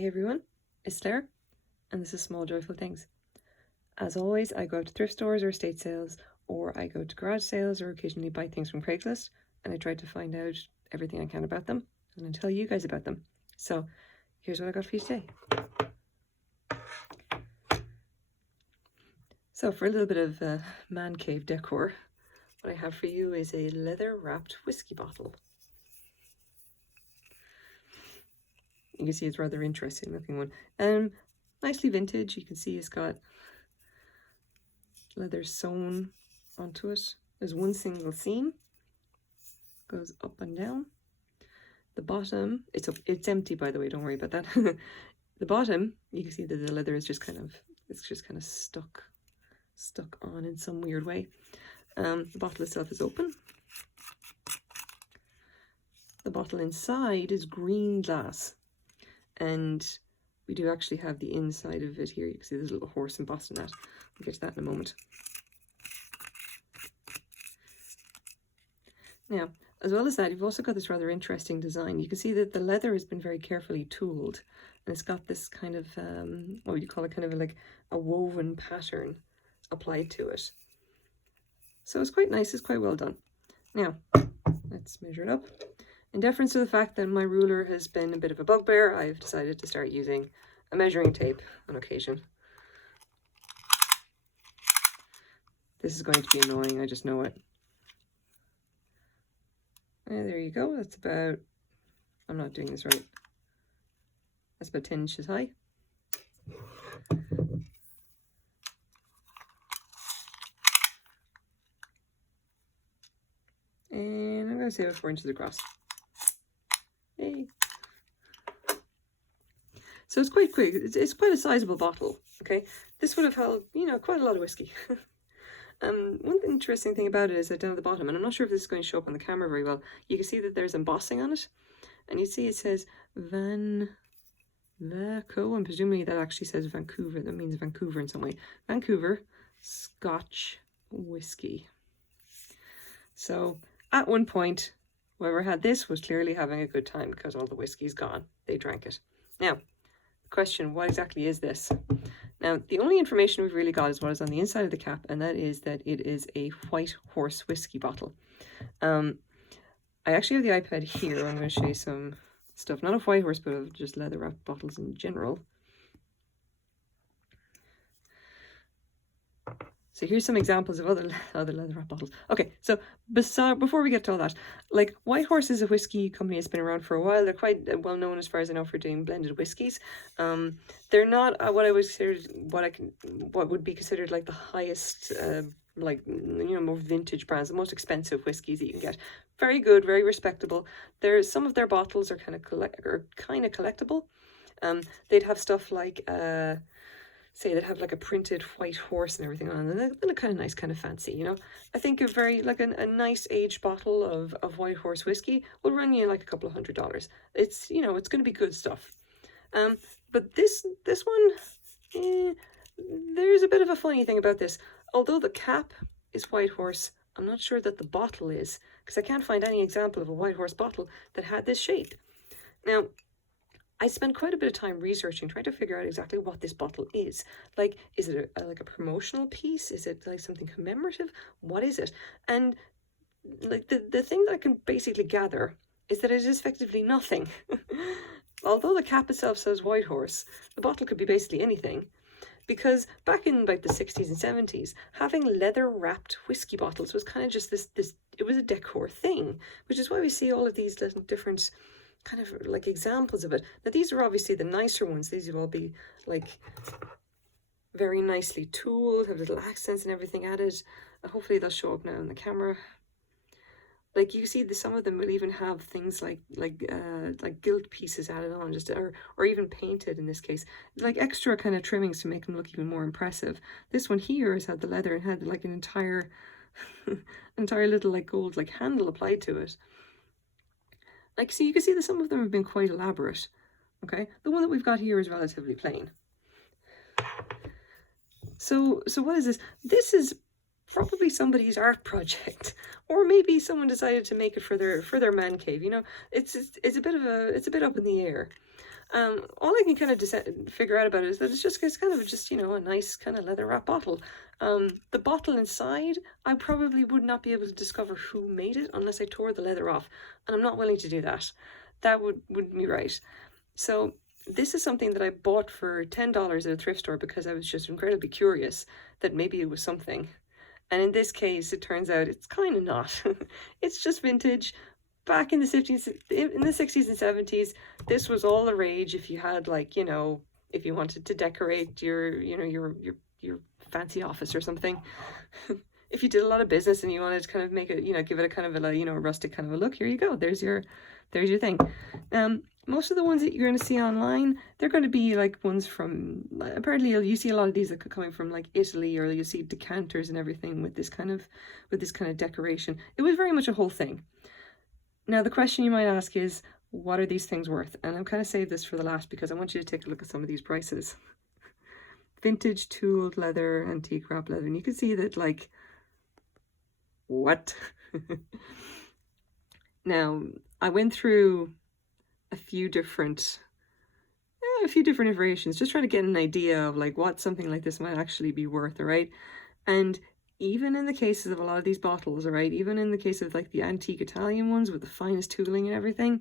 Hey everyone, it's Claire, and this is Small Joyful Things. As always, I go out to thrift stores or estate sales, or I go to garage sales, or occasionally buy things from Craigslist, and I try to find out everything I can about them, and I tell you guys about them. So, here's what I got for you today. So, for a little bit of man cave decor, what I have for you is a leather-wrapped whiskey bottle. You can see it's rather interesting looking one. Nicely vintage. You can see it's got leather sewn onto it. There's one single seam, goes up and down. The bottom, it's empty, by the way, don't worry about that. The bottom, you can see that the leather is just kind of stuck on in some weird way. The bottle itself is open. The bottle inside is green glass, and we do actually have the inside of it here. You can see there's a little horse embossed in that. We'll get to that in a moment. Now, as well as that, you've also got this rather interesting design. You can see that the leather has been very carefully tooled, and it's got this kind of, what would you call it, kind of like a woven pattern applied to it. So it's quite nice, it's quite well done. Now, let's measure it up. In deference to the fact that my ruler has been a bit of a bugbear, I've decided to start using a measuring tape on occasion. This is going to be annoying, I just know it. And there you go, that's about, I'm not doing this right, that's about 10 inches high. And I'm going to say about 4 inches across. Yay. So it's quite quick, it's quite a sizable bottle, okay? This would have held, you know, quite a lot of whiskey. One interesting thing about it is that down at the bottom, and I'm not sure if this is going to show up on the camera very well, you can see that there's embossing on it, and you see it says Van Vaco, and presumably that actually says Vancouver. That means Vancouver in some way. Vancouver Scotch whiskey. So at one point, whoever had this was clearly having a good time because all the whiskey's gone. They drank it. Now, the question, what exactly is this? Now, the only information we've really got is what is on the inside of the cap, and that is that it is a White Horse whiskey bottle. I actually have the iPad here. I'm going to show you some stuff, not of White Horse, but of just leather wrapped bottles in general. So here's some examples of other leather wrap bottles. Okay, so before we get to all that, like White Horse is a whiskey company that's been around for a while. They're quite well known as far as I know for doing blended whiskies. They're not what would be considered like the highest, like, you know, more vintage brands, the most expensive whiskies that you can get. Very good, very respectable. There's some of their bottles are kind of collectible. They'd have stuff like say they'd have like a printed white horse and everything on, and they look kind of nice, kind of fancy, you know. I think a very, like a nice aged bottle of White Horse whiskey will run you like a couple of $100. It's, you know, it's going to be good stuff. But this one, there's a bit of a funny thing about this. Although the cap is White Horse, I'm not sure that the bottle is, because I can't find any example of a White Horse bottle that had this shape. Now, I spent quite a bit of time researching, trying to figure out exactly what this bottle is. Like, is it like a promotional piece? Is it like something commemorative? What is it? And like the thing that I can basically gather is that it is effectively nothing. Although the cap itself says White Horse, the bottle could be basically anything. Because back in like the 60s and 70s, having leather wrapped whiskey bottles was kind of just this, it was a decor thing, which is why we see all of these little different kind of like examples of it. Now these are obviously the nicer ones. These will all be like very nicely tooled, have little accents and everything added. Hopefully they'll show up now on the camera. Like you see, some of them will even have things like gilt pieces added on, just or even painted in this case, like extra kind of trimmings to make them look even more impressive. This one here has had the leather and had like an entire little like gold like handle applied to it. Like, so you can see that some of them have been quite elaborate, okay? The one that we've got here is relatively plain. So what is this? This is probably somebody's art project, or maybe someone decided to make it for their man cave. You know, it's a bit up in the air. All I can kind of figure out about it is that it's kind of just, you know, a nice kind of leather wrap bottle. The bottle inside, I probably would not be able to discover who made it unless I tore the leather off, and I'm not willing to do that. That wouldn't be right. So this is something that I bought for $10 at a thrift store because I was just incredibly curious that maybe it was something. And in this case, it turns out it's kind of not. It's just vintage. Back in the 50s, in the 60s and 70s, this was all the rage. If you had, like, you know, if you wanted to decorate your, you know, your fancy office or something. If you did a lot of business and you wanted to kind of make it, you know, give it a kind of a, you know, rustic kind of a look, here you go. There's your thing. Most of the ones that you're going to see online, they're going to be like ones from, apparently you see a lot of these that are coming from like Italy, or you see decanters and everything with this kind of decoration. It was very much a whole thing. Now the question you might ask is, what are these things worth? And I'm kind of saved this for the last because I want you to take a look at some of these prices. Vintage tooled leather, antique wrap leather, and you can see that, like, what? Now I went through a few different variations, just trying to get an idea of like what something like this might actually be worth, all right? And even in the cases of a lot of these bottles, all right, even in the case of like the antique Italian ones with the finest tooling and everything,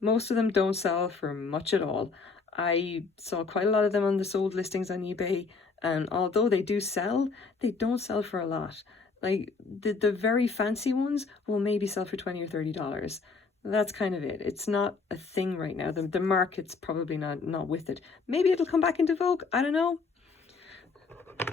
most of them don't sell for much at all. I saw quite a lot of them on the sold listings on eBay, and although they do sell, they don't sell for a lot. Like the very fancy ones will maybe sell for $20 or $30. That's kind of it. It's not a thing right now. The market's probably not with it. Maybe it'll come back into vogue. I don't know.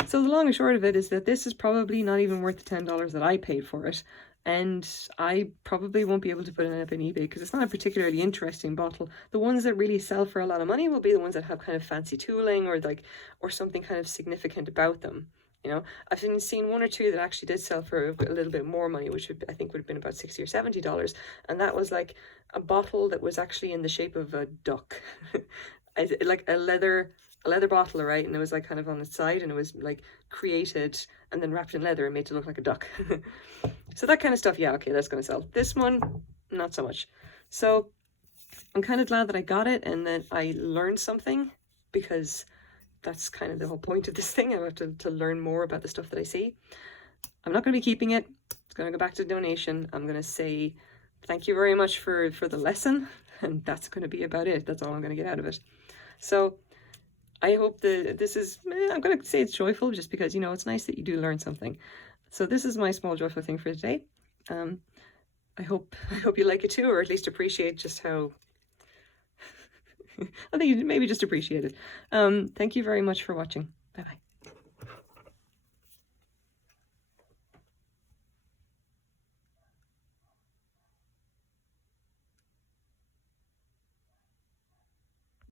So the long and short of it is that this is probably not even worth the $10 that I paid for it. And I probably won't be able to put it up on eBay because it's not a particularly interesting bottle. The ones that really sell for a lot of money will be the ones that have kind of fancy tooling or something kind of significant about them. You know, I've seen one or two that actually did sell for a little bit more money, which I think would have been about $60 or $70, and that was like a bottle that was actually in the shape of a duck, like a leather bottle, right? And it was like kind of on its side, and it was like created and then wrapped in leather and made to look like a duck. So that kind of stuff, yeah, okay, that's going to sell. This one, not so much. So I'm kind of glad that I got it and that I learned something, because that's kind of the whole point of this thing. I have to learn more about the stuff that I see. I'm not going to be keeping it. It's going to go back to donation. I'm going to say thank you very much for the lesson, and that's going to be about it. That's all I'm going to get out of it. So I hope that this is, I'm going to say it's joyful, just because, you know, it's nice that you do learn something. So this is my small joyful thing for today. I hope you like it too, or at least appreciate just how I think you maybe just appreciate it. Thank you very much for watching.